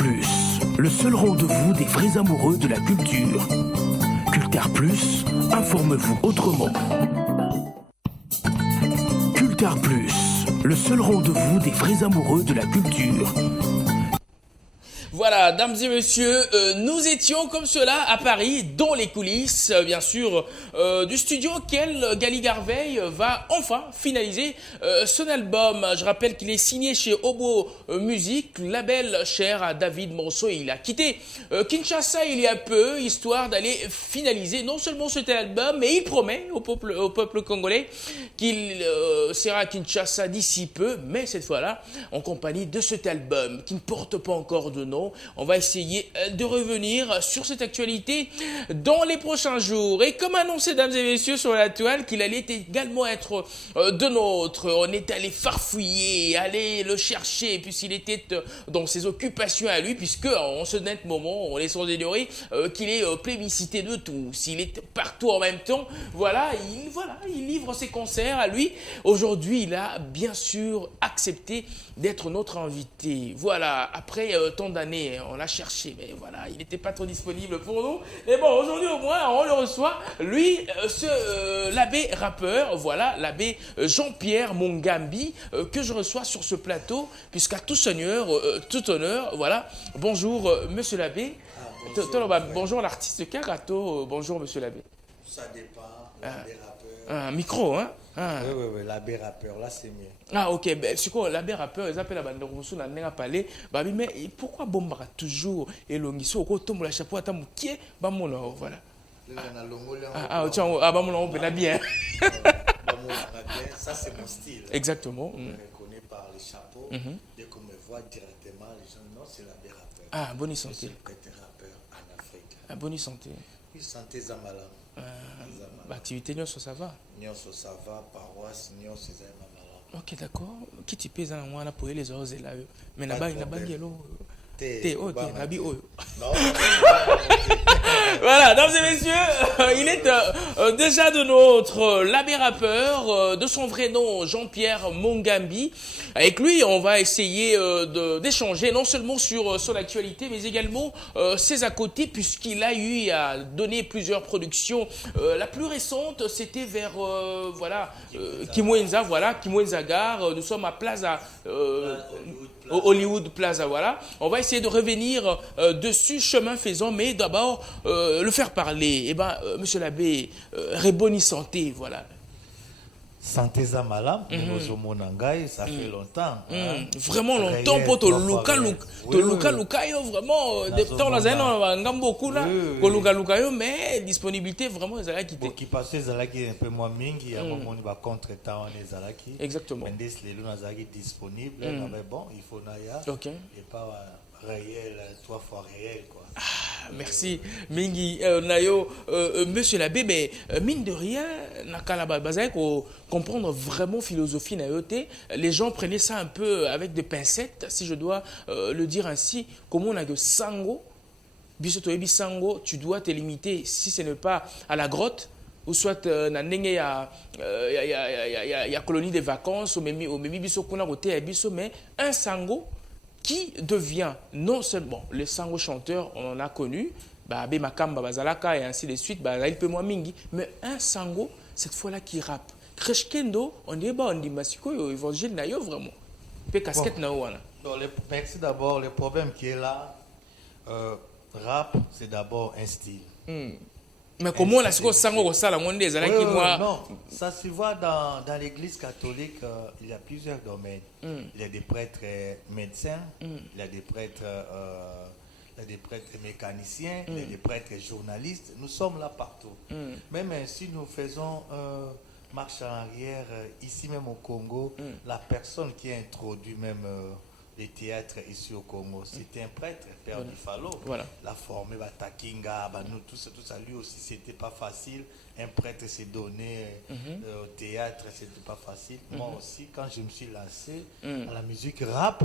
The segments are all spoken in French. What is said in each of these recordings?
Plus, le seul rendez-vous des vrais amoureux de la culture. Culture Plus, informe-vous autrement. Culture Plus, le seul rendez-vous des vrais amoureux de la culture. Voilà, dames et messieurs, nous étions comme cela à Paris, dans les coulisses, bien sûr, du studio auquel Gali Garveil va enfin finaliser son album. Je rappelle qu'il est signé chez Obo Music, label cher à David Monceau. Il a quitté Kinshasa il y a peu, histoire d'aller finaliser non seulement cet album, mais il promet au peuple congolais qu'il sera à Kinshasa d'ici peu, mais cette fois-là, en compagnie de cet album qui ne porte pas encore de nom. On va essayer de revenir sur cette actualité dans les prochains jours. Et comme annoncé, dames et messieurs, sur la toile, qu'il allait également être de nôtre, on est allé farfouiller, aller le chercher, puisqu'il était dans ses occupations à lui, puisque en ce net moment, on laisse ignorer qu'il est plébiscité de tous. Il est partout en même temps. Voilà, il livre ses concerts à lui. Aujourd'hui, il a bien sûr accepté d'être notre invité. Voilà, après tant d'années, on l'a cherché, mais voilà, il n'était pas trop disponible pour nous. Mais bon, aujourd'hui au moins, on le reçoit. Lui, l'abbé rappeur, voilà, l'abbé Jean-Pierre Mongambi, que je reçois sur ce plateau, puisqu'à tout seigneur, tout honneur, voilà. Bonjour, monsieur l'abbé. Bonjour l'artiste Karato, bonjour monsieur l'abbé. Ça dépend, l'abbé rappeur. Un micro, hein? Oui, l'abbé rappeur, là c'est mieux. Ah ok, ben, c'est quoi l'abbé rappeur, ils appellent la bande de Rousseau, on a parlé, mais pourquoi Bombara toujours et Longiso, au tombe la chapeau, à Tamoukier, Bamon, voilà. Tiens, Bamon, on peut bien. Ça c'est mon style. Exactement. On me reconnaît par les chapeaux, dès qu'on me voit directement, les gens, non, c'est l'abbé rappeur. Ah, bonne santé. Je suis prêtre rappeur en Afrique. Ah, bonne santé. Oui, santé Zamala. Activité, ça va? Ça va, paroisse, c'est Zamala. Ok, d'accord. Qui tu pèses en moi pour les oreilles là? Mais là-bas, il y a pas Voilà, dames et messieurs, il est déjà de notre l'abbé rappeur, de son vrai nom Jean-Pierre Mongambi. Avec lui, on va essayer d'échanger non seulement sur son actualité, mais également ses à côté, puisqu'il a eu à donner plusieurs productions. La plus récente, c'était vers Kimwenza, voilà, Kimwenza Gare. Nous sommes à Plaza. Hollywood Plaza, voilà. On va essayer de revenir dessus, chemin faisant, mais d'abord le faire parler. Eh bien, monsieur l'abbé, reboni santé, voilà. Santé Zamala, ça fait longtemps. Vraiment longtemps pour te Luka, vraiment, des temps là, beaucoup là, Luka, mais disponibilité vraiment, ils allaient quitter. Pour qui passer, ils allaient un peu moins mingi, il y a un moment où contre-temps, ils allaient quitter. Exactement. Mais dès les lunes, ils allaient disponibles, mais bon, il faut n'ailleurs. Ok. Et pas réel, 3 fois réel, quoi. Ah, merci Mingi Nayo, monsieur l'abbé, mais mine de rien, pour comprendre vraiment philosophie Nayote, les gens prenaient ça un peu avec des pincettes, si je dois le dire ainsi. Comment on a que sango, sango, tu dois te limiter, si ce n'est pas à la grotte, ou soit il y a colonie de vacances, ou même mais un sango qui devient non seulement le sango chanteur, on en a connu, Abe Makamba Bazalaka et ainsi de suite, il peut moins mingi, mais un sango, cette fois-là qui rappe. Kreshkendo, on dit Masiko, évangile nayo vraiment. Pe casquette nayo wana. Merci d'abord, le problème qui est là, rap, c'est d'abord un style. Mais comment la sango ça la monde des moi non, ça se voit dans l'église catholique, il y a plusieurs domaines. Il y a des prêtres médecins, il y a des prêtres mécaniciens, il y a des prêtres journalistes. Nous sommes là partout. Même si nous faisons marche en arrière, ici même au Congo, la personne qui a introduit même les théâtres ici au Congo, c'était un prêtre, Père Dufalo. Voilà. La formé, Takinga, nous, tout ça, lui aussi, c'était pas facile. Un prêtre s'est donné au théâtre, c'était pas facile. Moi aussi, quand je me suis lancé à la musique rap,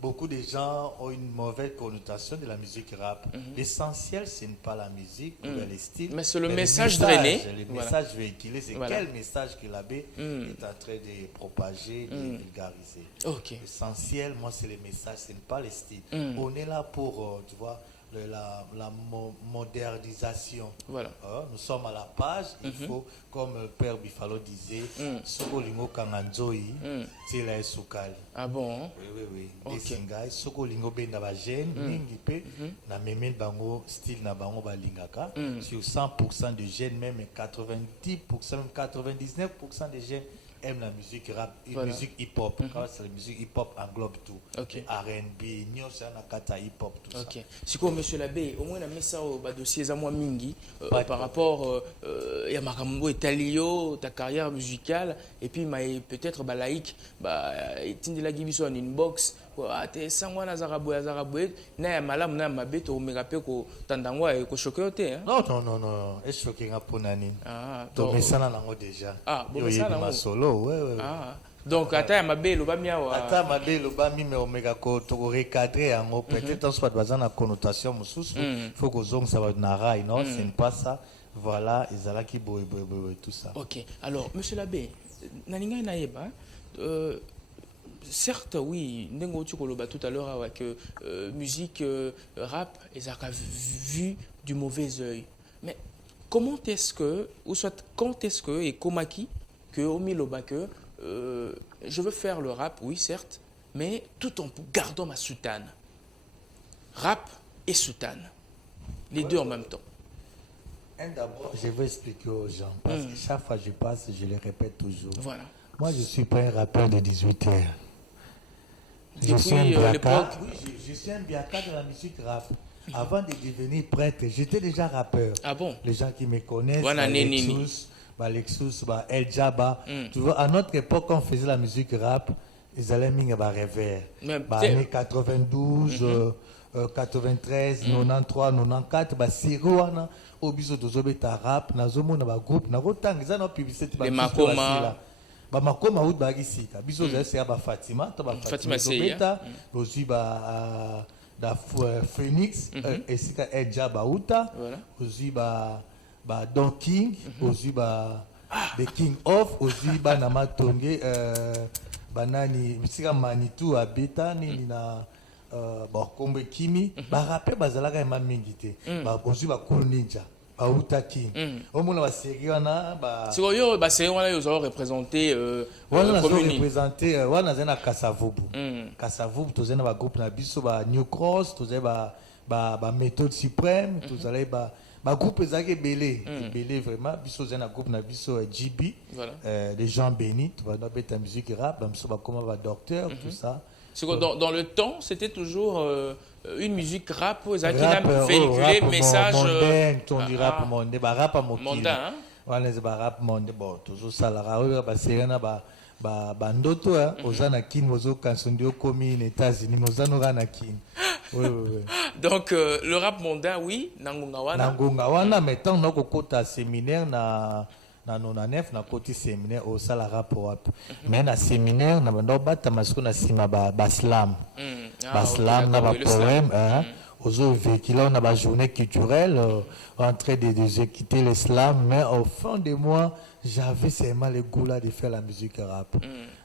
beaucoup de gens ont une mauvaise connotation de la musique rap. L'essentiel, ce n'est pas la musique ou les styles. Mais c'est le mais message drainé. Le Voilà. message véhiculé, c'est Voilà. quel message que l'abbé est en train de propager, de vulgariser. Ok. L'essentiel, moi, c'est les messages, ce n'est pas les styles. On est là pour, tu vois, la modernisation. Voilà. Nous sommes à la page, il faut, comme le père Bifalo disait, Soko Lingo Kanganzoi, c'est la Soukali. Ah bon? Oui. Ok. Desingai, Soko Lingo Benda Bajen, Ningipe, na Memen Bango, style na Bango Balingaka. Sur 100% de jeunes, même 90%, même 99% des jeunes aiment la musique rap, Voilà. musique hip-hop. Quand c'est la musique hip-hop englobe tout. Ok. R&B, Nyos, Nakata hip-hop, tout ça. Ok. Si quoi, monsieur l'abbé, au moins on a mis ça au dossier à moi mingi Pas de par rapport à Makambo et Talio, ta carrière musicale, et puis peut-être laïque, Tindela Gibiso en inbox, te sangwa na zaraboué, na malam na mabé, to megape ko tandangwa et ko chocoté. Non. Est-ce que tu as ponani? Ah, Donc, mais ça, on a déjà. Ah, bon, mais ça, là, on- solo, ouais. Ah, donc, attends, mabé, le bamia. Ata mabe lobami mais omega ko to recadrer en peut-être en soit dans la connotation mususu faut que zong ça va na rail non c'est pas ça voilà izala ki boy tout ça. Ok, alors, monsieur l'abbé, naninga naeba, certes, oui, Ndengo Tchukoloba tout à l'heure avec musique rap, ils ont vu du mauvais œil. Mais comment est-ce que, ou soit quand est-ce que, et Komaki, que Omiloba que, je veux faire le rap, oui, certes, mais tout en gardant ma soutane. Rap et soutane. Les deux en même temps. D'abord, je vais expliquer aux gens parce que chaque fois que je passe, je le répète toujours. Voilà. Moi, je ne suis pas un rappeur de 18 heures. Je Depuis, suis un biaka. l'époque. Oui, je suis un biaka de la musique rap. Avant de devenir prêtre, j'étais déjà rappeur. Ah bon? Les gens qui me connaissent, Voilà, Lexus, El Jabba. Tu vois, à notre époque, quand on faisait la musique rap, ils allaient mis un revers. Mais, Années 92, 93, 93, 94, c'est Rwanda. Au biso tozobeta rap, nazomona ba groupe, nakotanga eza na publicité ba Makoma. ba makoma out ba gisika. Biso za c'est ba Fatima, to ba Fatima zobeta, ozi ba da Phoenix, esika Edja ba uta, ozi ba Don King, ozi ba The King of, ozi ba na Matonge, banani bisika Manitou abeta ni na Kombe Kimi, rappé bazalaka ma mingi te. Ozi ba Cool Ninja. Bauta King. Au moins la série on a c'est quoi yo série on a yo représenté on a représenté on a na Kasavubu. Kasavubu to zena ba groupe na biso ba New Cross, to zena ba méthode suprême, to zela ba groupe ezake belé vraiment biso zena groupe na biso GB. Les gens bénis, tu vas dans bête musique rap, biso ba comment ba docteur tout ça. C'est quoi dans le temps, c'était toujours une musique rap qui a véhiculé message on dit rap monde ba rap mondain on les ba rap monde bon toujours ça la ra ba serena ba ndoto ozana kin ozo kansondi komi aux États-Unis ozana na kin oui. Donc le rap mondain oui nangunga wana mais tant noko kota séminaire na 99 na côté séminaire au sala rap mais na séminaire na bando bata masiko na sima ba slam baslam na ba poème aux véhicules on a ba journée culturelle en train de exécuter l'islam mais au fond de moi j'avais seulement le goût là de faire la musique rap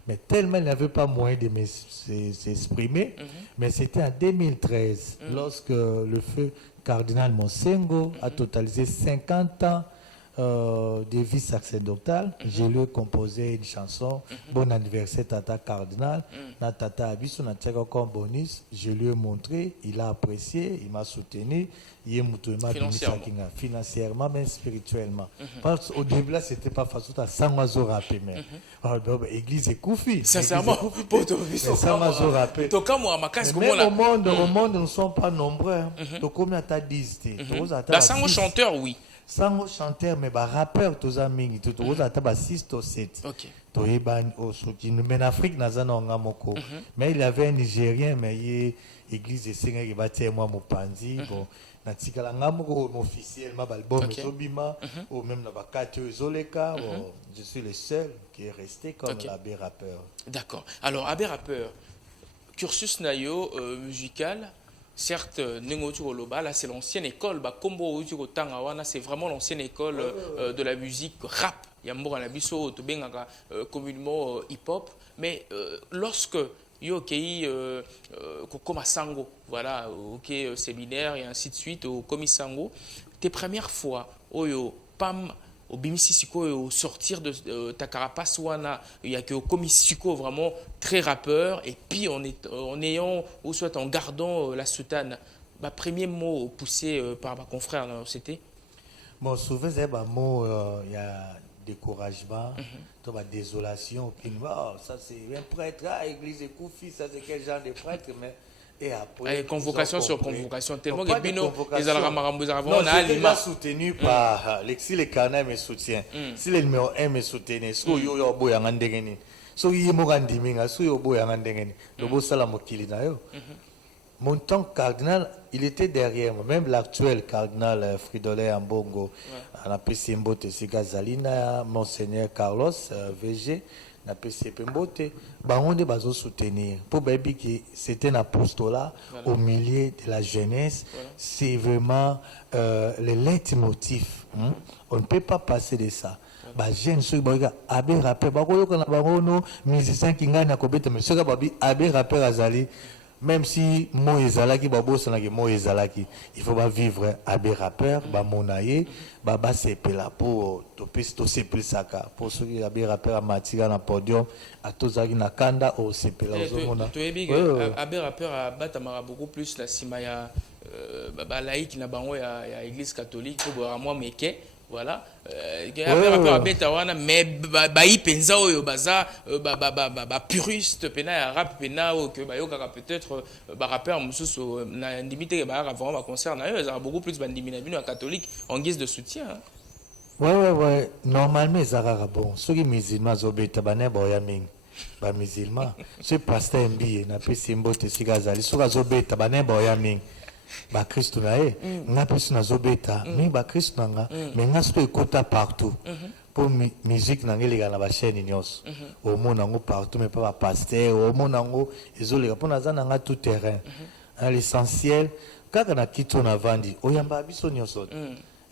mais tellement il n'avait pas moyen de s'exprimer mais c'était en 2013 lorsque le feu cardinal Monsengo a totalisé 50 ans de vie sacerdotale, je lui ai composé une chanson, Bon anniversaire Tata Cardinal, na Tata Abisso, na Tchèque comme bonus, je lui ai montré, il a apprécié, il m'a soutenu, il m'a financièrement, mais spirituellement. Parce qu'au début là, c'était pas facile, à 100 oiseaux rappés, mais l'église est Koufi. Sincèrement, pour te dire, 100 oiseaux rappés. Mais au monde, nous ne sommes pas nombreux. Donc, combien t'as 10? La 100 chanteurs, oui. Sans chanteur mais ba rappeur toza mingi to toza ta ba 6 to 7 OK to eban o soki mais en Afrique nazana ngamoko mais il y avait un Nigérien mais il église esenga ki batie moi mopanzi bon na tikala ngamoko officiellement album ezobima ou même na ba 4 ezoleka je suis le seul qui est resté comme l'abbé rappeur. D'accord. Alors abbé rappeur, cursus nayo musical. Certes, là c'est l'ancienne école, c'est vraiment l'ancienne école de la musique rap. Il y a communément hip-hop. Mais lorsque comme Sango, voilà, ok, séminaire et ainsi de suite, au Komisango, tes premières fois, Pam, au Bimisisiko, au sortir de ta carapace, il y a que au Komisiko vraiment très rappeur, et puis en ayant, ou soit en gardant la soutane. Premier mot poussé par ma confrère, c'était bon, souvent, c'est un mot, il y a découragement, désolation, puis ça c'est un prêtre, église et Koufi, ça c'est quel genre de prêtre, mais et après convocation sur convocation tellement que Bino les Alramarambouzaravon soutenu par Alexis Le Carnet me soutient, si le numéro 1 me soutient, so yo yo boya ngandengeni, so yimo gandiminga, so yo boya ngandengeni, le beau salamo kilina yo. Mon temps cardinal, il était derrière moi. Même l'actuel cardinal Fridolin Ambongo, on a pu s'imboter Sigazalina, Monseigneur Carlos VG, on a pu s'imboter. On a soutenir. Pour baby qui c'était un apostolat au milieu de la jeunesse, c'est vraiment le leitmotiv. On ne peut pas passer de ça. Jeune ceux qui abe rappeur, musicien qui gagne à Kobeta, mais ceux qui abe rappeur azali. Même si moi ezalaki babosana moi ezalaki, il faut pas vivre abe rappeur ba monaye ba sepela pour to sepela saka pour ceux qui abe rappeur matika na podium atozaki na kanda o sepela ozomona to ebi abe rappeur abatamara beaucoup plus la simaya ba laïque na bango ya église catholique pour moi meke. Voilà, mais penza oyo baza puriste pena rap pena que peut-être rappeur mususu na ndimité ba vraiment concert na eux beaucoup plus bandimina bino catholique en guise de soutien. Ouais, normalement ezara bon ceux qui musulmans zobeta bana boya mingi ba musulmans ce pasteur mbi na pesi mbote sigazali soka zobeta bana boya mingi ba Christ na ye nga pesi na zobeta mi ba Christ na nga mais nga so écouter partout pour musique na ngelega na ba chaîne nyos au monde ngo partout mais pas ba pasteur au monde ngo ezoleka pour na za na nga tout terrain l'essentiel kaka na kito na vandi oyamba biso nyos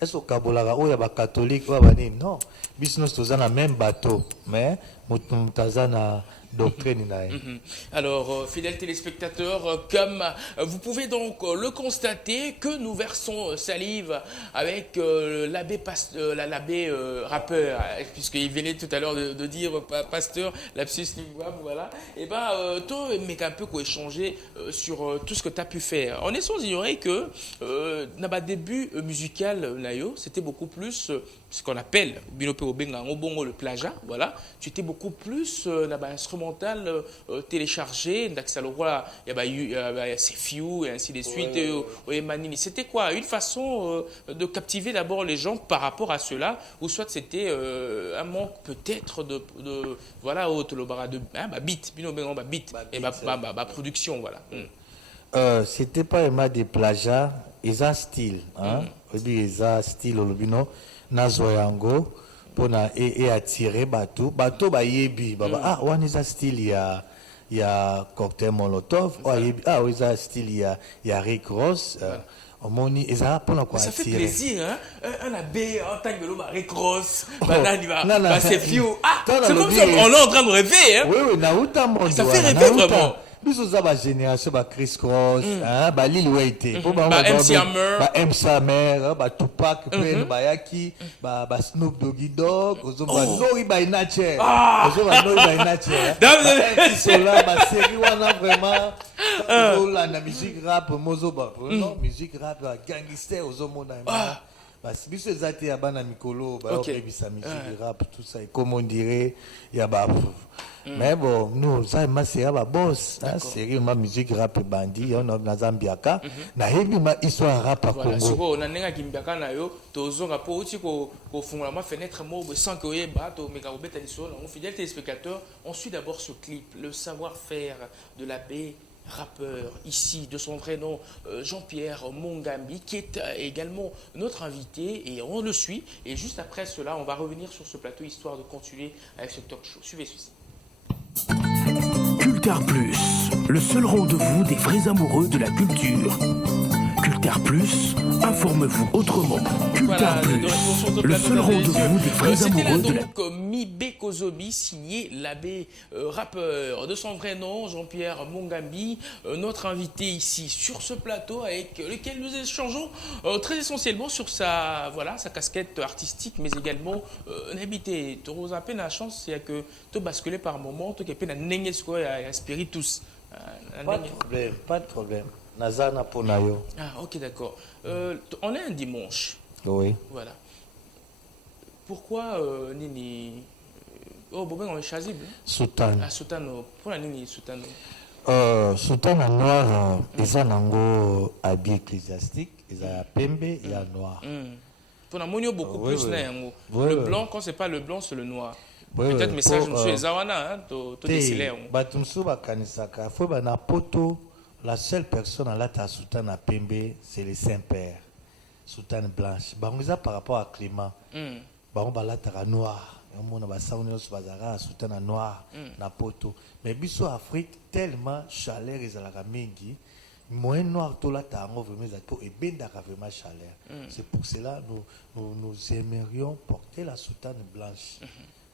est-ce que kabolaka oya ba catholique wa bani non biso nous tous na même bateau mais mutazana doctrine. Alors, fidèles téléspectateurs, comme vous pouvez donc le constater, que nous versons salive avec l'abbé rappeur, puisqu'il venait tout à l'heure de dire pasteur, lapsus linguam, voilà. Et toi, mais un peu échanger sur tout ce que tu as pu faire. On est sans ignorer que dans le début musical, c'était beaucoup plus ce qu'on appelle le plagiat, voilà. Tu étais beaucoup plus instrumental téléchargé, il y a ces few et ainsi de suite. C'était quoi? Une façon de captiver d'abord les gens par rapport à cela, ou soit c'était un manque peut-être de voilà, beat, et production, voilà. C'était pas vraiment des plagiats, ils ont style, ils ont style au lobino, nazoyango. Pour attirer bateau ba yebi on est style il y a cocktail molotov on style il y a Rick Ross Omoni eza pona quoi ça fait plaisir hein un abbé en tant que Rick Ross c'est few c'est comme ça on est en train de rêver hein oui ça fait rêver vraiment. Biso za ba génération ba Chris Cross ba Lil Wayne ba MC Hammer ba MC Hammer ba Tupac pen ba Yaki ba Snoop Doggy Dogg ozo ba Nori by Nature ozo ba Nori by Nature sola ba série wana vraiment ozo la musique rap mozo ba non musique rap gangster ozo mona parce que biso zate ya bana mikolo ba obebisa musique rap tout ça et comme on dirait il y a ba mais bon nous ça c'est ba boss série ma musique rap bandi on a Zambiaka na hebi ma histoire rap à Congo siko na nenga kimbiaka na yo tozonga po uti ko fungula ma fenêtre mo sans que yeba to meka obeta liso on fidèle téléspectateur on suit d'abord ce clip le savoir-faire de l'abbé rappeur ici de son vrai nom Jean-Pierre Mongambi qui est également notre invité et on le suit et juste après cela on va revenir sur ce plateau histoire de continuer avec ce talk show. Suivez ceci. Cultar Plus, le seul rendez-vous des vrais amoureux de la culture. Cultar Plus, informe-vous autrement. Cultar Plus, le seul rendez-vous des vrais amoureux de la culture. Mibé Kozomi, signé l'abbé rappeur de son vrai nom, Jean-Pierre Mongambi, notre invité ici sur ce plateau avec lequel nous échangeons très essentiellement sur sa casquette artistique, mais également n'habité. Tu as à peine la chance, c'est que tu basculer par moment, tu as peine à nengesko et à spiritus. Pas de problème. Nazana Ponayo. Ah, ok, d'accord. On est un dimanche. Oui. Voilà. Pourquoi Nini. Oh, bon, on est chasible. Sultan. Ah, Sultano. Pourquoi Nini Sultano? Sultan en noir, ils ont un habit ecclésiastique, ils ont un pembe et un noir. Pour la monio beaucoup plus, le blanc, quand c'est pas le blanc, c'est le noir. Oui, peut-être message, monsieur Zawana, tu décilé. Batumsu Bakanisaka, faut na poto. La seule personne à la Sultan à Pembe, c'est le Saint-Père. Sultan blanche. Bangiza par rapport à climat. Bango balatara noir. On a basauni bazara Sultan noir na poto. Mais biso Afrique tellement chaleur ezalaka mingi. Moyen noir to la tango vraiment zato et bendaka vraiment chaleur. C'est pour cela nous aimerions porter la Sultan blanche.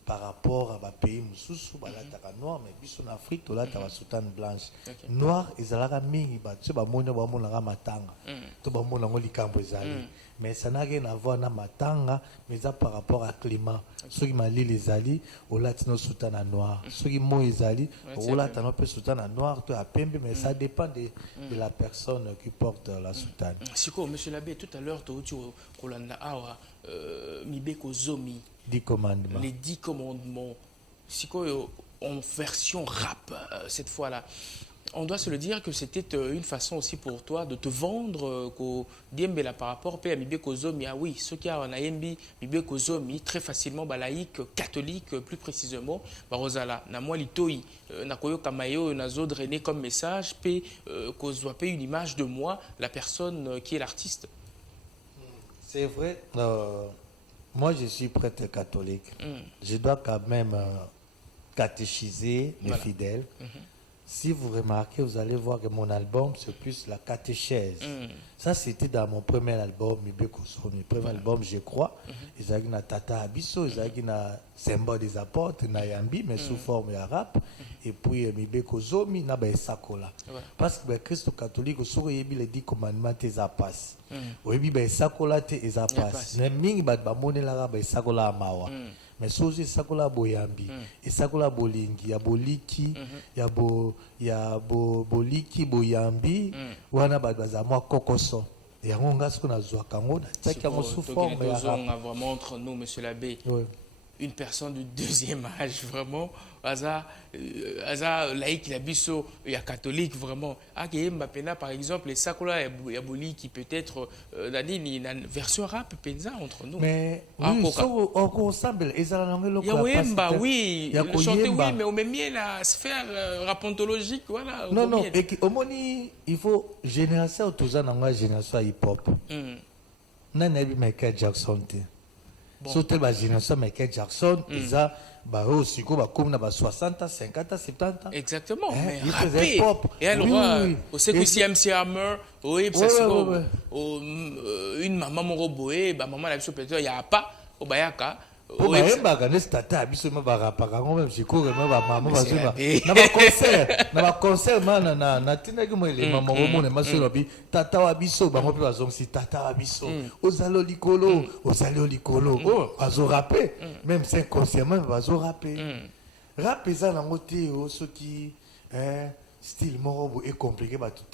Par rapport à pays mususu balataka noir mais biso en Afrique to la ta soutane blanche noir ezalaka mingi ba tse ba mona matanga to ba mona ngo likambo ezali mais ça n'a rien à voir na matanga mais ça par rapport à climat ceux qui mali les ali au latino soutane noir ceux qui mo ezali au latino peut soutane noir to à pembe mais ça dépend de la personne qui porte la soutane. Siko monsieur l'abbé tout à l'heure tu kolanda awa mibeko zomi 10 commandements. Les 10 commandements. En version rap, cette fois-là. On doit se le dire que c'était une façon aussi pour toi de te vendre par rapport à Mibeko Zomi. Ah oui, ce qui a en Aembi, Mibeko Zomi, très facilement, laïque, catholique, plus précisément. Rosala, na moi litoi, na koyo kamayo, na zo drainé comme message, qu'on soit une image de moi, la personne qui est l'artiste. C'est vrai. Moi, je suis prêtre catholique. Je dois quand même catéchiser les fidèles. Si vous remarquez, vous allez voir que mon album, c'est plus la catéchèse. Ça, c'était dans mon premier album, Mibeko Zomi. Mon premier album, je crois. Ils avaient na Tata Abisso, ils avaient na Symbole des apôtres, na Yambi, mais sous forme de rap. Et puis, Mibeko Zomi, na Sakola. Parce que Christ catholique, au yebi les 10 commandements, ils passent. Au yebi Sakola, ils passent. Mais mingi bat ba monela ba Sakola amawa. Mais soji sakola boyambi et sakola bolingi ya boliki ya boliki boyambi wana baza moi kokoso et ngonga ce qu'on a zwa kango taki ya sous forme ya vraiment entre nous monsieur l'abbé une personne du deuxième âge vraiment aza laïque la biso ya catholique vraiment akemba pena par exemple les sakola ya boliki peut-être nani na version rap penza entre nous mais oui so ensemble ezala ngelo kwa wemba oui chanter oui mais au même la sphère rapontologique voilà non et omoni il faut génération toza na génération hip hop nana bi Michael Jackson te surtout la génération Michael Jackson isa aussi comme na 60 50 70 exactement mais rappé et alors au c'est que si MC Hammer oui parce que une maman mon roboé maman la biso peut-être il y a pas au bayaka pour bayemba ne tata biso ma barapaka ngo même jiko ma maman bazima na concert na tina ki moele maman romone masolo bi tata wa biso bango pe bazong si tata wa biso ozalo likolo oh bazo rapper même c'est consciemment bazo rapper rapper ça na ngote ce qui style morobo est compliqué ba tout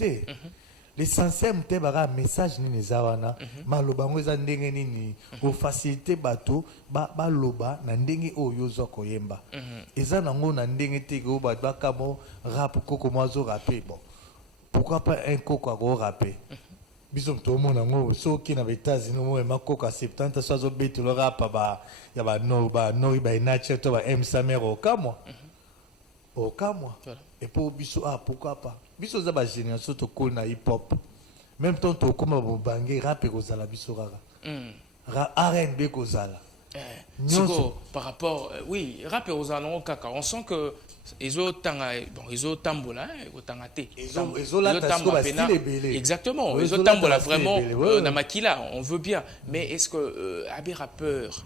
l'essentiel c'est un message ni nezawana maloba ngo eza ndenge nini o faciliter bato ba loba na ndenge oyo zo koyemba eza nango na ndenge te ko ba kamo rap koko mozo rapper bon pourquoi pas un koko ko rapper biso to mona ngo so ki na États-Unis mo ma koko 70 so zo beto le rap ba ya ba no ba nature to ba M Samer au kamwa et pour biso pourquoi pas biso za ba génération to ko na hip hop même temps to comme bo bangé rap ko zala biso rara R&B ko zala Par rapport, oui, rap aux anons kaka, on sent que ils ont tambola, exactement, ils ont tambola vraiment dans Makila, on veut bien. Mais est-ce que Abbé rappeur,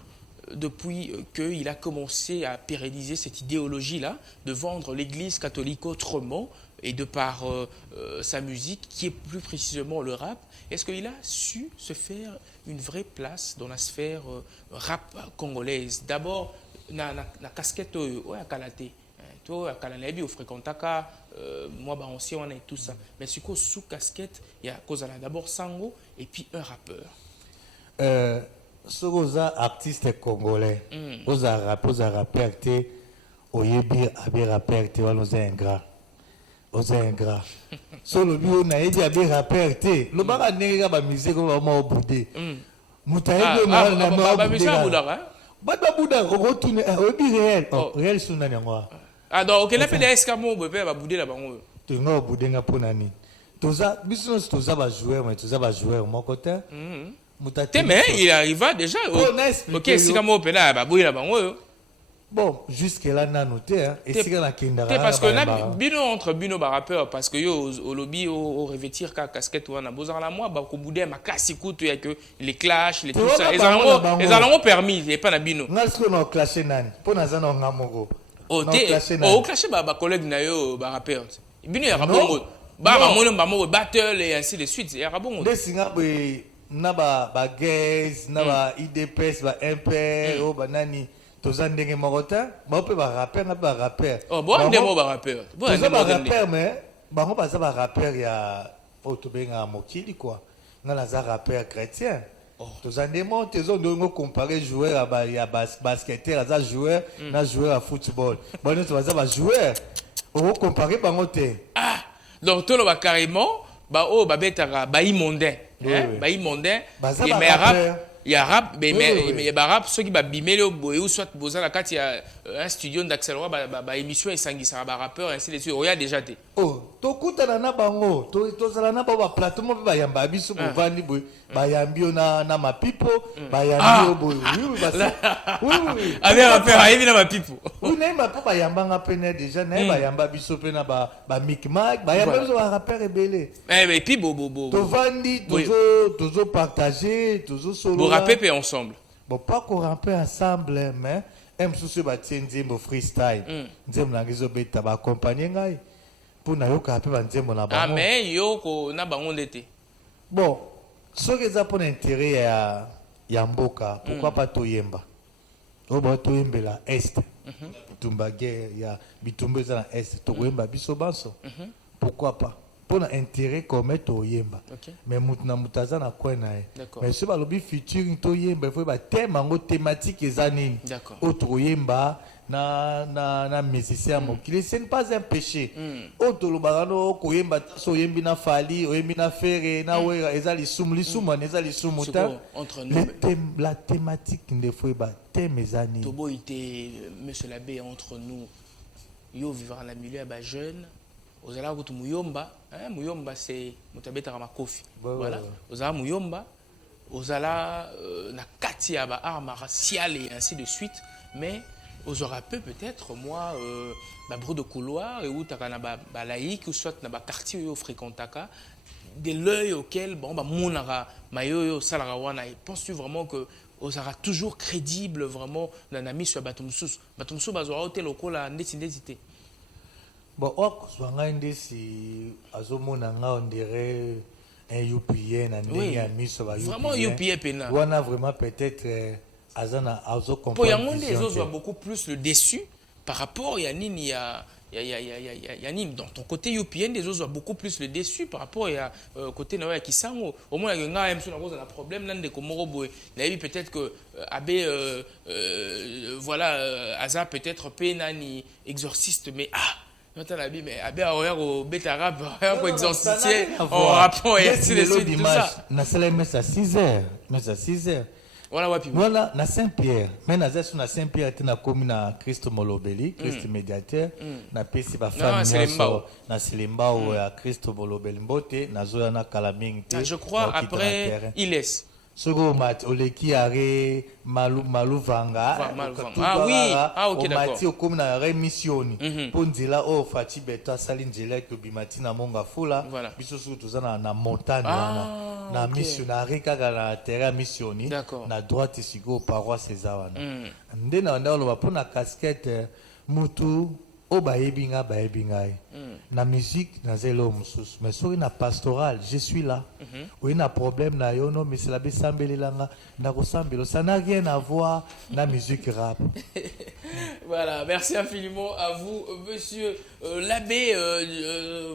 depuis qu'il a commencé à pérenniser cette idéologie-là de vendre l'Église catholique autrement et de par sa musique, qui est plus précisément le rap, est-ce qu'il a su se faire une vraie place dans la sphère rap congolaise? D'abord, na casquette à Kalaté. Toi, à Kalanébi, au Fréquentaka, moi, on sait, on est tout ça. Mais c'est quoi sous casquette? Il y a d'abord Sango et puis un rappeur. Ce que artiste congolais, aux rappeurs, oyebi abe rappeur, tu vois, nous ingrat. Aux ingrats. Solo bio na edi abe rappeur, le baba nega ba musique ko ba mo boudé. Mutaye na na ba musique boudara. Ba boudara retourner oyebi réel. Réel suna nyangwa. Ah donc ok, la PDS kamo bebe ba boudé la bango. Tu ngo boudé nga ponani. Toza business toza ba joueur, mais toza ba joueur mon côté. Mais il arriva déjà. Ok, si kamo pena ba boudé la bango. Bon, jusque-là, on a noté, hein. Et si on a parce que bino entre bino rappeur, parce que yo au lobby au revêtir casquette ou on a besoin la moi, bah au bout d'un ma casse écoute, il y a que les clashs, les tout ça, les allons permis, il y a pas na bino. N'a ce qu'on a clashé nan, pour na zana on a mogo. Oh clashé bah collègue na yo bah rappeur. Bino ya rabongo, bah mon battle et ainsi de suite, ya rabongo. Des singa na ba gays, na ba IDPS, ba MP, oh ba nani. Tous en dingue morota, bon peut ba rappeur. Oh bon ndemo ba rappeur. Bon ba rappeur mais bon pas ça ba rappeur ya autobenga mokili quoi. Na la za rappeur chrétien. Tous en démon tes on comparer joueur à ya basketteur à joueur na joueur à football. Bon nous ça ba joueur. On comparer bango te. Ah donc tout le ba carrément ba oh ba betara ba imondin. Ba imondin mais rap. Il y a rap, mais il y a rap, ceux qui bimé ou soit boza la carte, il y a un studio d'accélérer, émission et sangi, ça va rappeur, ainsi de suite. Il y a déjà des. Oh, to kuta na bango, to zala na ba plateau mo ba yamba biso bo vandi boy, ba yambio na ma pipo, ba yambio boy. Oui. Avec rappeur, ayebi na ma pipo. Oui, na ma po ba yamba nga pene déjà, na ba yamba biso pena ba micmac, ba yamba biso ba rappeur ebele. Et puis bo. To vandi, tozo partager, tozo solo. Rapper ensemble. Bon, pas qu'on rapper ensemble, mais aime sous ba tiendim au freestyle. Nzem na ngizo beta ba accompagner ngai. Pour na yo ka rapper ba nzem na ba. Ah mais yo ko na bango ndete. Bon, ce que ça pour intérêt ya mboka, pourquoi pas toyemba? O ba toyembela est. Bitumba guerre ya bitumba za na est, toyemba biso banso. Pourquoi pas? Pour intérêt comme toyemba. Mais mutna mutaza na coin na. Mais ce ba lobi featuring toyemba, il faut ba thème en thématique ezanini. Autre yemba na musicien mokili, ce n'est pas un péché. Autre lobano koyemba so yembi na fali, oyembi na fere na wera ezali summa ezali sumuta. La thématique ne faut pas thème ezanini. Tobo était monsieur l'abbé entre nous. Yo vivre dans le milieu ba jeune. Ozala kutu muyomba, muyomba c'est mutabeta kama kofi. Voilà. Ozala muyomba, ozala na kati ya ba art martial et ainsi de suite, mais ozora peut-être moi brou de couloir et ou takana ba laïque ou soit na ba quartier yo fréquentaka de l'œil auquel bon ba monara mayoyo salara wana et penses-tu vraiment que ozara toujours crédible vraiment na nami sur batumsus bazora hotel okola ndeti. Bon, si azomona nga on dirait un UPN vraiment UPN on a vraiment peut-être azana azo comprendre. Pour yango les autres voient beaucoup plus le déçu par rapport à Yanine Yanine dans ton côté UPN les autres voient beaucoup plus le déçu par rapport à côté na ya Kisango au moins nga même sur la problème là de Komoro boy peut-être que abbé voilà Aza peut-être penani exorciste mais mais abbé au bêta rap au exorcistier en rapport et ainsi de suite tout ça na cela mais à 6h voilà na Saint-Pierre mais na zesu na Saint-Pierre tena komi na Christ Molobeli Christ médiateur na pesi ba famille na Selembao ya Christ Molobeli mbote na zoya na Kalamingi je crois après il laisse Soko mat oleki are malu vanga. Ah oui, ah ok d'accord. Mati okomi na remission. Po nzela o fati beto asali nzela ke bimati na monga fula. Biso su tozana na montagne wana. Na missionnaire kaka na terrain missioni. Na droite siko paroisse ezawana. Nde na ndalo ba pona casquette mutu o baebinga na musique na zelo mususu mais soki na pastoral je suis là oui na problème na yo no mais c'est la besambelelanga na kosambelo ça n'a rien à voir na musique rap. Voilà, merci infiniment à vous monsieur l'abbé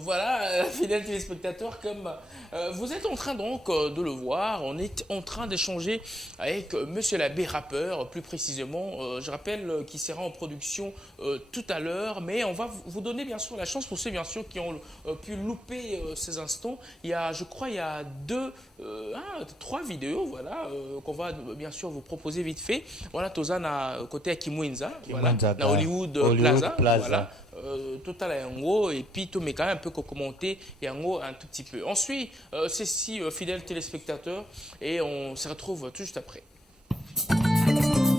voilà fidèle téléspectateur comme vous êtes en train donc de le voir, on est en train d'échanger avec monsieur l'abbé rappeur plus précisément, je rappelle qu'il sera en production tout à l'heure, mais on va vous donner bien sûr la chance pour ceux bien sûr qui ont pu louper ces instants. Il y a, je crois, il y a 3 vidéos, voilà, qu'on va bien sûr vous proposer vite fait. Voilà, Tozana côté à Kimwenza, voilà, na Hollywood Plaza. Voilà. Total yango et puis tout mais quand même un peu commenter yango un tout petit peu. Ensuite, c'est si fidèles téléspectateurs et on se retrouve tout juste après.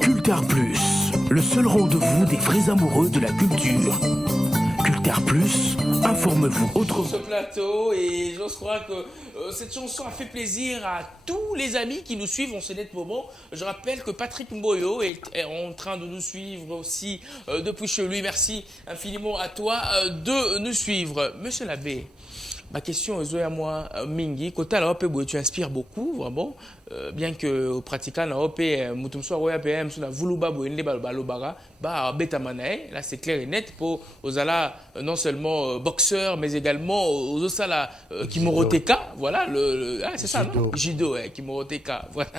Cultar Plus, le seul rendez-vous des vrais amoureux de la culture. Cultar Plus, informe-vous autrement. Ce plateau et je crois que cette chanson a fait plaisir à tous les amis qui nous suivent en ce net moment. Je rappelle que Patrick Mboyo est en train de nous suivre aussi depuis chez lui. Merci infiniment à toi de nous suivre. Monsieur l'abbé, ma question est à moi, Mingi. Côté la OP, tu inspires beaucoup, vraiment. Bien que au pratiquant la OP, Moutumso OPM, sur la Vuluba, Boende, Balobara, Beta Manae, là c'est clair et net pour Ozala, non seulement boxeur, mais également aux Osala Kimoroteka, voilà, c'est ça, non? Jido, Kimoroteka, voilà,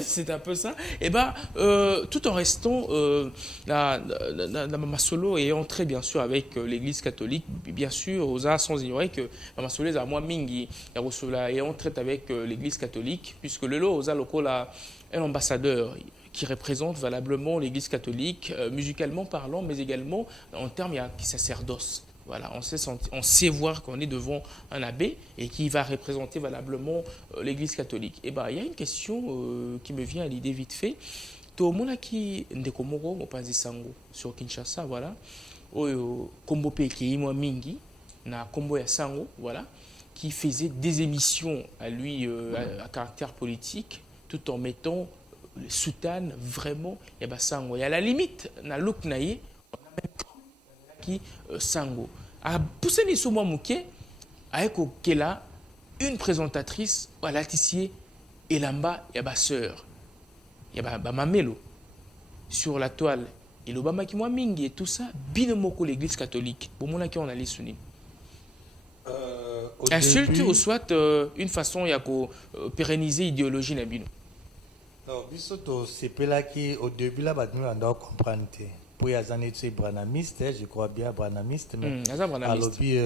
c'est un peu ça. Et tout en restant, la Mama Solo est entrée bien sûr avec l'église catholique, bien sûr, Osa sans ignorer que Mama Solo est à moi Mingi, est entrée avec l'église catholique, puisque le lot Osa Lokola est un ambassadeur qui représente valablement l'église catholique, musicalement parlant, mais également en termes de sacerdoce. Voilà, on sait voir qu'on est devant un abbé et qui va représenter valablement l'église catholique. Et il y a une question qui me vient à l'idée vite fait. Tomonaki Ndekomoro Mopanzi Sango sur Kinshasa, voilà. Kombo Peki Mingi, na Kombo ya Sango, voilà, qui faisait des émissions à lui à caractère politique, tout en mettant les soutanes vraiment et Sango. Et à la limite, na look naie, on a même qui Sango. A poussé les soumou mouké, avec Okela, une présentatrice, voilà, Tissier, et là-bas, il y a ma sœur, il y a ma Mamelo, sur la toile, et l'Obama qui m'a mingi et tout ça, binomoko l'église catholique, pour mon on allait sonner. Insulte ou soit une façon de pérenniser l'idéologie na bino. Non, bisoto c'est là qui au début là nous on doit comprendre pour y avoir été branamiste, je crois bien branamiste mais à l'objet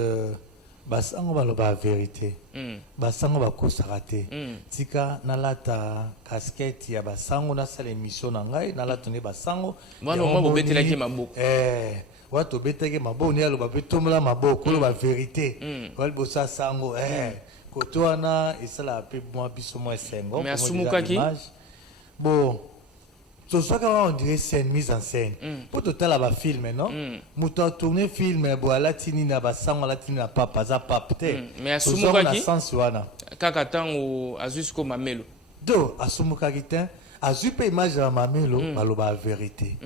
basango baloba vérité basango bakosarate tika nalata casquette ya basango na sala émission na ngai nalata ne basango mwana mo bobetelaki maboko wato beteke maboko ni aloba betomola maboko lo ba vérité wali bosa sango kotoana esala pe moi biso moi sengo mais asumukaki bon ce soit quand on dirait scène mise en scène pour total la film non muto tourner film bo latini na basango latini na papa za papte mais asumukaki sens wana kaka tango azusko mamelo do asumukaki ten azupe image ya mamelo baloba vérité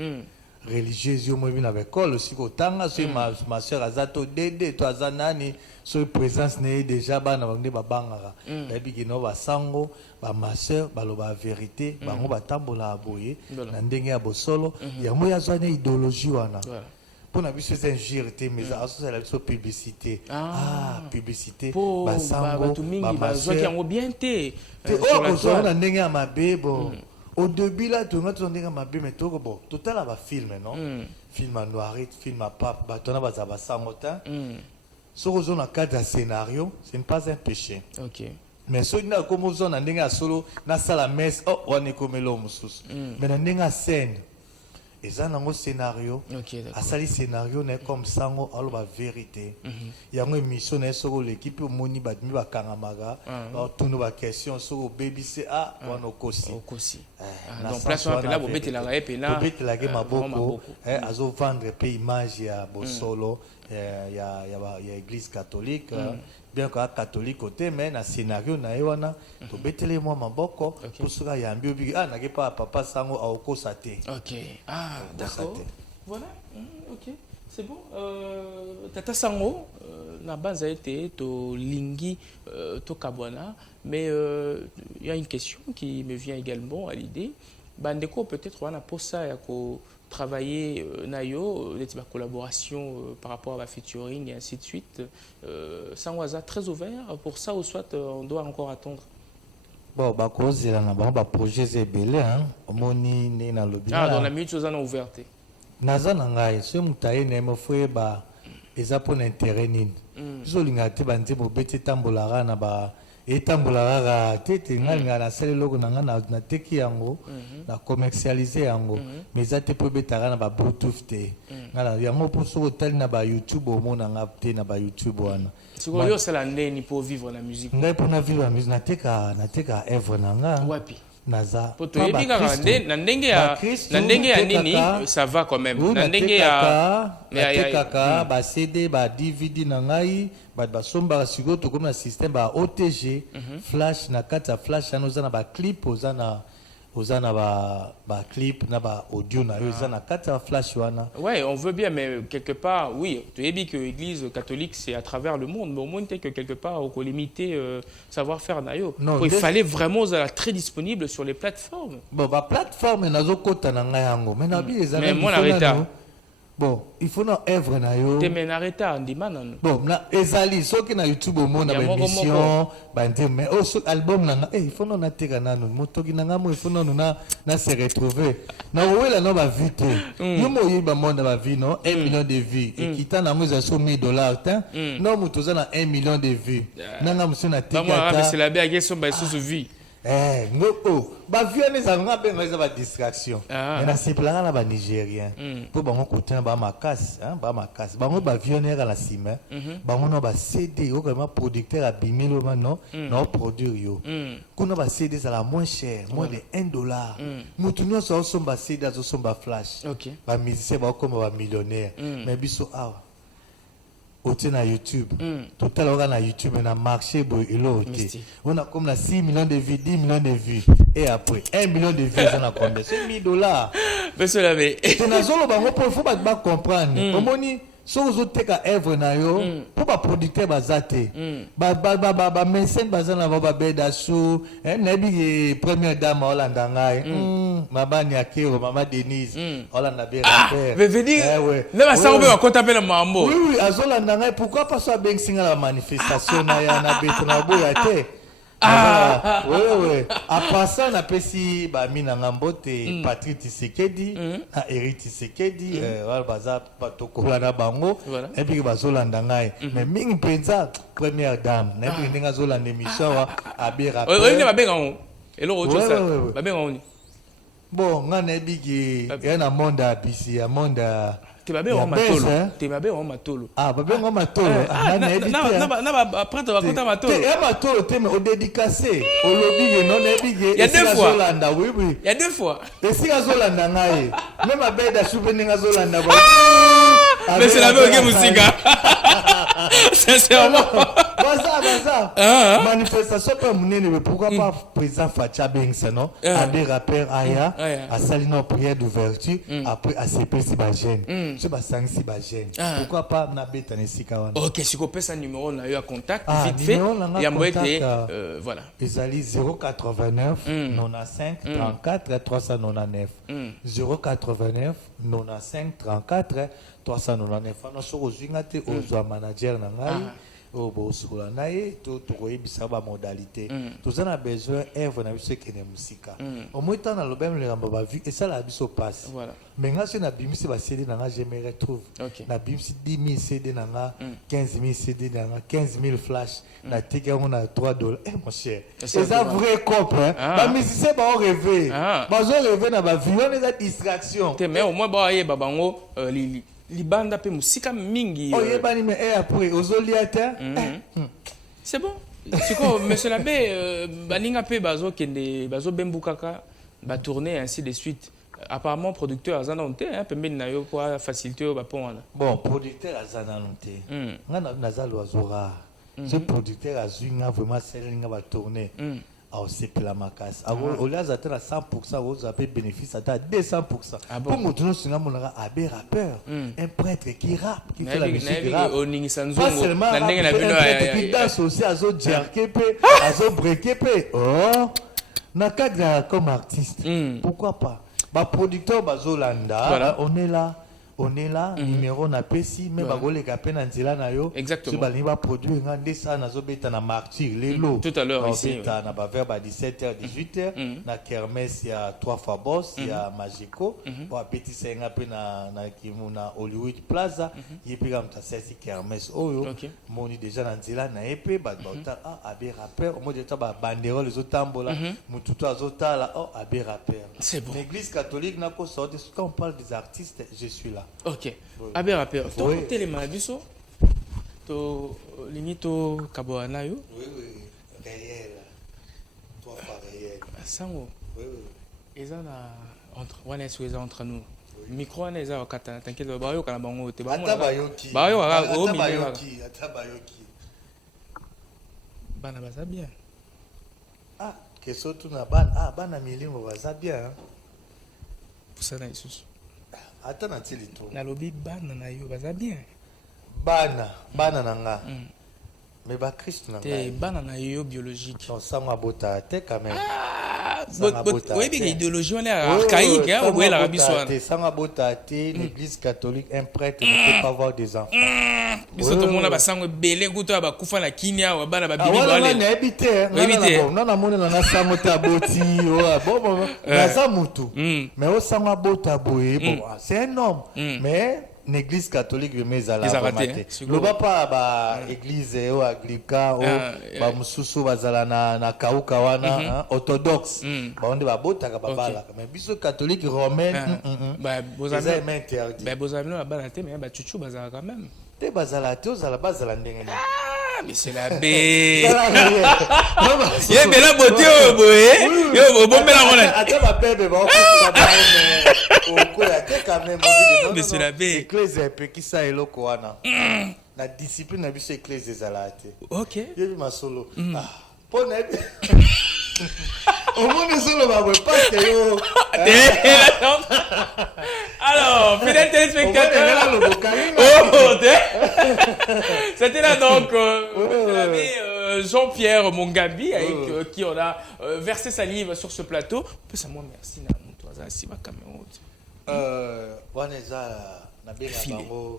religieuse yo moi bina école aussi kotanga so ma sœur azato dede to azanani so présence né déjà bana bande babangara dabi kino basango ba ma sœur baloba vérité bango batambola aboye na ndenge ya bosolo ya moya zone idéologie wana pour na biso c'est injure mais ça la publicité publicité basango ba zoki yango bien te sur la ndenge ya mabe bon. Au début, là, tout le monde a dit que mais tout bon, total là, film, non? Film à noirit, film à pape, bâton à basamotin. Si vous avez un cadre de scénario, ce n'est pas un péché. Ok. Mais si vous avez comme vous avez un solo, dans la messe, oh, on est comme l'homme sous. Mais dans la scène, Et ça, dans le scénario, à scénario, n'est comme ça, on a la vérité. Il y a une émission sur l'équipe, on a dit Kanamaga, on a question sur le BBC, on a aussi. Donc, place on appelle là, vous mettez la raie, là. Vous mettez la game beaucoup. Ils ont vendu des images, il y a Bossolo, il y a l'église catholique. Bien que catholique côté mais na scénario na ewana to betele moi maboko pour cela ya mbiobi na ke pas papa sango aoko saté. OK. D'accord. Voilà. OK. C'est bon. Tata sango na base a été to lingi to kabwana mais il y a une question qui me vient également à l'idée. Bandeko peut-être on a pour ça ya ko travailler nayo des collaboration par rapport à la featuring et ainsi de suite sans hasard très ouvert pour ça ou soit on doit encore attendre. Bon bah cause là na projet zebele hein omoni né na lobby dans la minute aux ouverte naza na ngai so mutaye ne mo fwe ba eza pour intérêt nini zo linga te bandi mo beti tambolara na ba etambolara tete nganga na sele logo na na teki yango na commercialiser yango mais za te po betara na ba bluetooth te ngala yango pour so hotel na ba YouTube au mona ngapte na ba YouTube wana siko yo sala ndeni pour vivre la musique ngai pour na vivre la musique na teka œuvre nanga wapi naza poto yebinga na ndenge ya nini ça va quand même na ndenge ya kaka ba CD ba DVD na ngai ba somba siko to comme na système ba OTG flash na kata flash na ozana ba clip ozana ba clip na ba audio na ozana kata flash wana. Ouais, on veut bien mais quelque part oui, tu as dit que l'église catholique c'est à travers le monde mais au moins que quelque part au limité savoir-faire nayo. Il fallait vraiment très disponible sur les plateformes. Bon ba plateforme nazo kota na ngai yango mais na bi mais moi l'arrêta. Bon, il faut na œuvre na yo. Te menareta andima nanu. Bon, na ezali soki na YouTube mo na émission, bande mais oh ce album na il faut na teka nanu. Motoki na ngamo il faut na se retrouver. Na wela no ba vite. Yo mo yiba monde ba vie non 1 million de vues et kita na moza so $1000 ta. Non mutoza na 1 million de vues. Na ngamo so na teka ta. Moi c'est la bien question ba sous vie. Ngoko ba vieux za nga be ngeza ba distraction mais na c'est plana na ba nigérien pour bango côté ba makasi hein ba makasi bango ba vieux na la sima bango no ba CD o comme producteur a bimelo maintenant no produire yo kuna ba CD ça la moins cher moins de $1 mutu no so somba CD so somba flash ba musicien ba comme ba millionnaire mais biso awa na YouTube total na YouTube na marché boy elo on a comme na 6 millions de vues 10 millions de vues et après 1 million de vues on a combien c'est $1000 monsieur l'abbé et na zolo bango pour faut pas comprendre omoni so zo teka œuvre na yo pour ba producteur bazate ba mécène bazana ba beda sou na bi première dame Hollanda ngai mabani akero mama Denise Hollanda be rapper veut dire ne va ça on va compter le mambo oui azolanda ngai pourquoi pas so ben singa la manifestation na ya na beto na boya te oui. À passant, on a pesi ba mina ngambote Patrick Tshisekedi, na Eric Tshisekedi, wala baza patokola na bango, et puis bazolanda ngai. Mais mingi penza première dame, na puis ndinga zolanda émission wa abi rappeur. Oui, ba benga on. Et le autre ça, ba benga on. Bon, ngana bigi, yana monda bisi, ya monda te babe on matolo te babe on matolo babe on matolo na après tu vas compter matolo te matolo te mais au dédicacé au lobby non ebige il y a 2 fois Zolanda oui il y a 2 fois et si Zolanda ngai même abeda souvenir Zolanda mais c'est la même musique sincèrement baza manifestation pas munene pourquoi pas président Facha Bengsa non à des rappeurs aya à salino prière d'ouverture après à CP si ba jeune je ba sangsi ba jeune pourquoi pas na beta nesika wana OK si ko pesa numéro na yo à contact vite fait ya moete voilà ezali 089 95 34 399 089 95 34 399 ana soko zinga te ozwa manager na ngai oh bon sur la naïe tout bisa ba modalité tout en a besoin œuvre na biso que ne musique au moins tant dans le même le ramba vu et ça la biso passe voilà mais nga c'est na bimisi ba CD na nga je me retrouve na bimisi 10 000 CD na nga 15 000 CD na nga 15 000 flash na tika on a $3 eh mon cher c'est ça vrai cop hein ba musicien ba rêver ba zo rêver na ba vie on est la distraction mais au moins ba yeba bango libanda pe musika mingi oyebani mais après ozoliata c'est bon siko monsieur l'abbé baninga pe bazo kende bazo bembukaka ba tourner ainsi de suite apparemment producteur azanonte hein pembeni na yo pour faciliter ba pona bon producteur azanonte ngana nazalo azora ce producteur azuinga vraiment selinga ba tourner c'est la macasse. Au lieu d'atteindre à 100%, vous avez bénéfice à 200%. Pour moi, nous sommes un rappeur, un prêtre qui rappe, qui fait la musique rap. Pas seulement un prêtre qui danse aussi à zo jerkepe, à zo brekepe. Oh, n'a qu'à comme artiste. Pourquoi pas? Bah producteur bazolanda, on est là, numéro na pesi, mais bagole kapé na nzela na yo. Exactement. Si bali va produire ngande ça na zo beta na martyr lelo. Tout à l'heure ici. Na ba vers 17h 18h, na kermesse il y a 3 fois boss, il y a Magico, pour petit senga pe na kimuna Hollywood Plaza, il puis comme ça c'est kermesse oyo. Moni déjà na nzela na epé ba abe rappeur, moi déjà ba bandérole les otambola, mututo azotala abe rappeur. C'est bon. L'église catholique n'a pas sorti quand on parle des artistes, je suis là. Ok. Abe rappeur. To téléma biso. To linito kaboana yo. Oui. Réel. Toi pas réel. Sango. Oui. Eza na entre wana eza entre nous. Micro wana eza wakata t'inquiète ba yo kana bango te ba mo. Atabayoki. Ba yo waka o mi. Atabayoki. Bana baza bien. Ah, que surtout na bana bana milimo baza bien. Pour ça na isusu. Attends na tilito. Na lobi bana na yo baza bien. Bana nanga. Mais ba Christ nanga. Te bana na yo biologique. Non, ça m'a bota te quand même. Oui, mais l'idéologie on est archaïque hein, ouais la rabissoine. Ça m'a bota te l'église catholique un prêtre ne peut pas avoir des enfants. Biso to mona basango belé kuto ba kufa na kinia wa bana ba bibi balé. Na habité. Non na mona na sango ta boti. Bon na za mutu. Mais au sango bota boye bon, c'est un homme. Mais l'église catholique mais à la le papa ba église o agrika o ba mususu bazala na kauka wana orthodoxe ba onde ba bota ka babala mais biso catholique romaine ba bozami interdit ba bozami na bana te mais ba chuchu bazala quand même te bazala te ozala bazala ndenge ni mais c'est la bé ye bela beauté o boye yo bombela ngona ata ba bebe ba mais c'est la bé église pe qui ça eloko wana la discipline na biso église ezalate OK yebi masolo pona au monde solo ba parce que yo alors fidèle téléspectateur c'était là donc Jean-Pierre Mongabi avec qui on a versé salive sur ce plateau. Ça moi merci na toi ça si ma caméra. Waneza na bela bango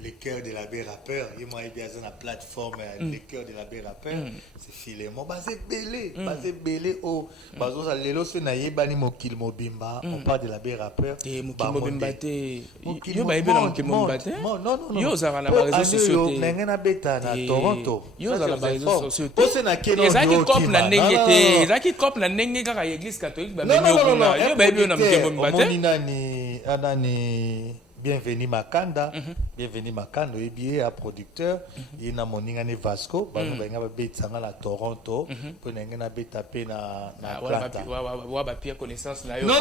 les cœurs de l'abbé rappeur, il m'a bien la plateforme les cœurs de l'abbé rappeur, c'est Philémon basé belé au bazo ça lelo se na yebani mokil mobimba, on parle de l'abbé rappeur et mokil mobimba te yo ba yebela mokil mobimba te non yo za na ba réseaux sociaux te ngena beta na Toronto yo za na ba réseaux sociaux te pose na keno ezaki cop na ndenge te ezaki cop na ndenge kaka église catholique ba memi okuna yo ba yebela mokil mobimba te nani anani Bienvenue Makanda, bienvenue Makanda, et bien à producteur, il y a mon ingane Vasco, bah nous venons à Betsanga à Toronto, pour nous venir à Betaper na Plata. Ouais, bah pire connaissance là. Non.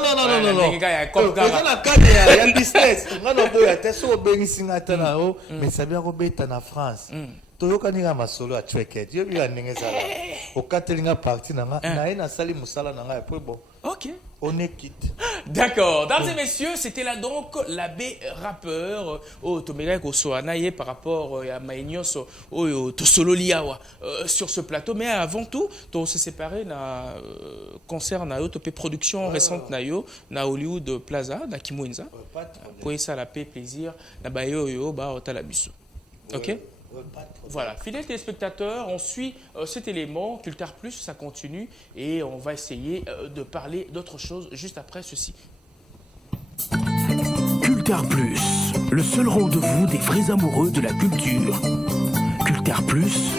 Il y a business. On a beau être sur Benisinga Tanao, mais ça vient Robert en France. Toyokanira masolo a Tweket. Yo bi ndenge zala. Au Katelinga parti nanga, na sali musala nanga et bon. OK. On est quitte. D'accord. Dames et messieurs, c'était là donc l'abbé rappeur au Tomega Kosoanaye par rapport à Maïnios au Tosolo Liawa sur ce plateau. Mais avant tout, on s'est séparé na concert na yo topé production récente na yo na Hollywood Plaza na Kimwenza. Pour ça la paix plaisir na bayo yo ba otala biso. OK? Pas de problème. Voilà, fidèles téléspectateurs, on suit cet élément. Culture Plus, ça continue et on va essayer de parler d'autre chose juste après ceci. Culture Plus, le seul rendez-vous des vrais amoureux de la culture. Culture Plus.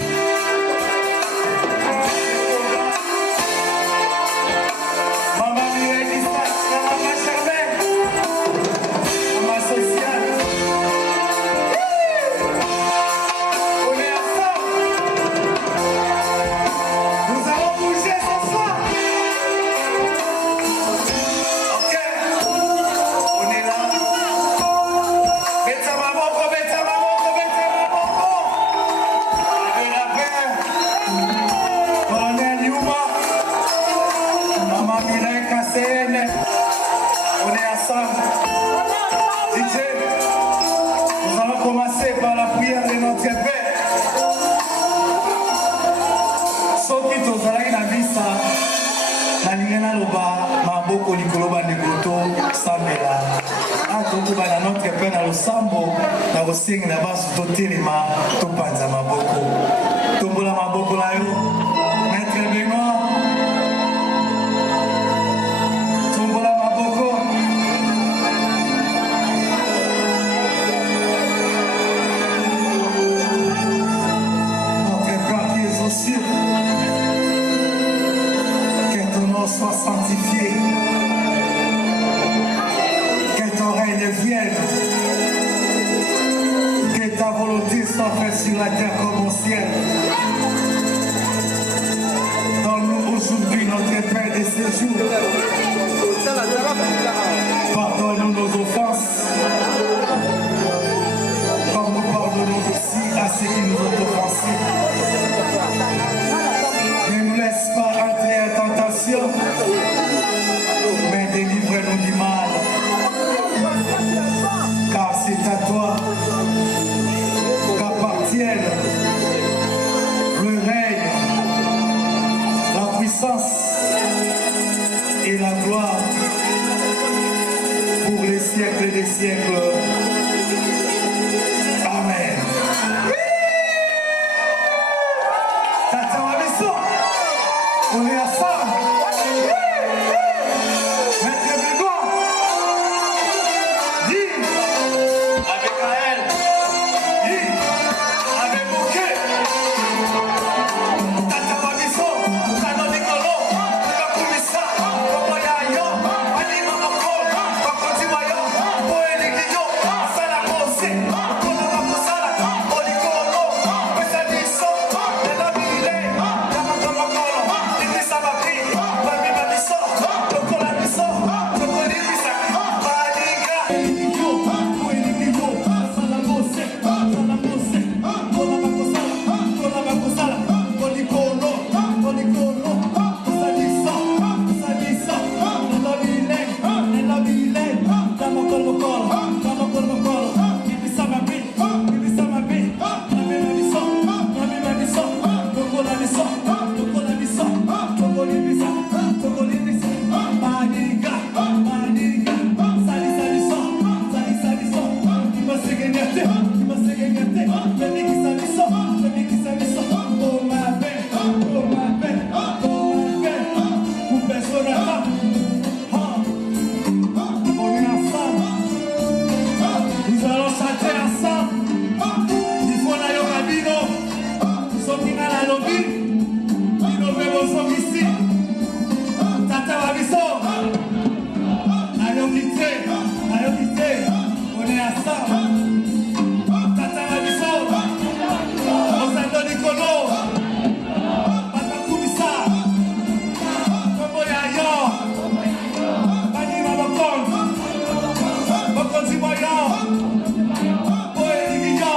Pardonne-nous nos offenses, comme nous pardonnons aussi à ceux qui nous ont offensés. Ne nous laisse pas entrer en tentation, mais délivre-nous du mal. Car c'est à toi qu'appartiennent le règne, la puissance et la gloire pour les siècles des siècles. Amen. Tata Wabiso, on est ensemble. Maître Bégoin, dis avec Gaël, dis avec Bouquet. Tata Wabiso, Tata Nicolo, Tata Koumissa, Papa Yayo, Ali Mamako, Papa Timayo, Boé Ligio, Sala Kose, Kono Makusala, Olikolo, Pesadiso, Nela Bile, Yamaka Makolo, Ibrisa Babi, Babi Babiso, Lokola Biso, Lokoli Bisa, Badiga, Ligio, Boé Ligio, Sala Kose, Sala Kose, Kono Makusala, Kono Makusala, Olikolo, Olikolo, Pesadiso, Pesadiso, Nela Bile, Nela Bile, Yamakolo Makolo, Yamakolo Makolo, Ibrisa Babi, Ibrisa Babi, Babi Babiso, Babi Babiso, Lokola Biso, Lokola Biso, Lokoli Bisa, Lokoli Bisa, Badiga, Badiga, Sali Saliso, Sali Saliso, Kimasegenyate, Kimasegenyate, Lemiki Saliso, Lemiki Saliso, oh ma belle, oh ma belle, oh ma belle, vous personne là, on est ensemble, nous allons chanter ensemble, il faut la yoga bino, soki na la lobby, bino bebo soki ici, Tata Wabiso, allons quitter, on est ensemble, Tata Wabiso, Osando Nicolo, Papa Koumissa, Komo Yayo, Bani Mabokon, Bokonzi Moyo, Boé Ligio,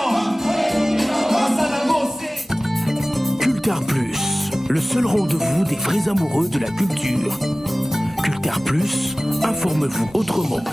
Osana Mose. Culture Plus, le seul rendez-vous des vrais amoureux de la culture. Culture Plus, informe-vous autrement.